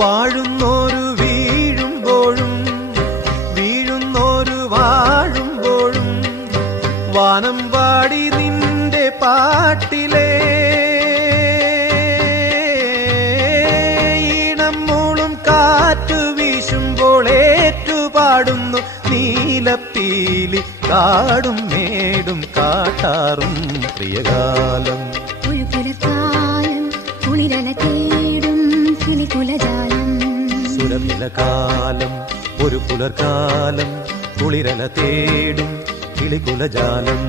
വാഴുന്നോരു വീഴുമ്പോഴും വീഴുന്നോരു വാഴുമ്പോഴും വാനം പാടി നിന്റെ പാട്ടിലെ ഈണം മൂളും കാറ്റു വീശുമ്പോൾ ഏറ്റുപാടുന്നു നീലപ്പീലി കാടും മേടും കാട്ടാറും പ്രിയകാലം. ഒരു പുലർക്കാലം കുളിരല തേടും കിളികുലജാലം. സുരഭിലകാലം ഒരു പുലർക്കാലം കുളിരല തേടും കിളികുലജാലം.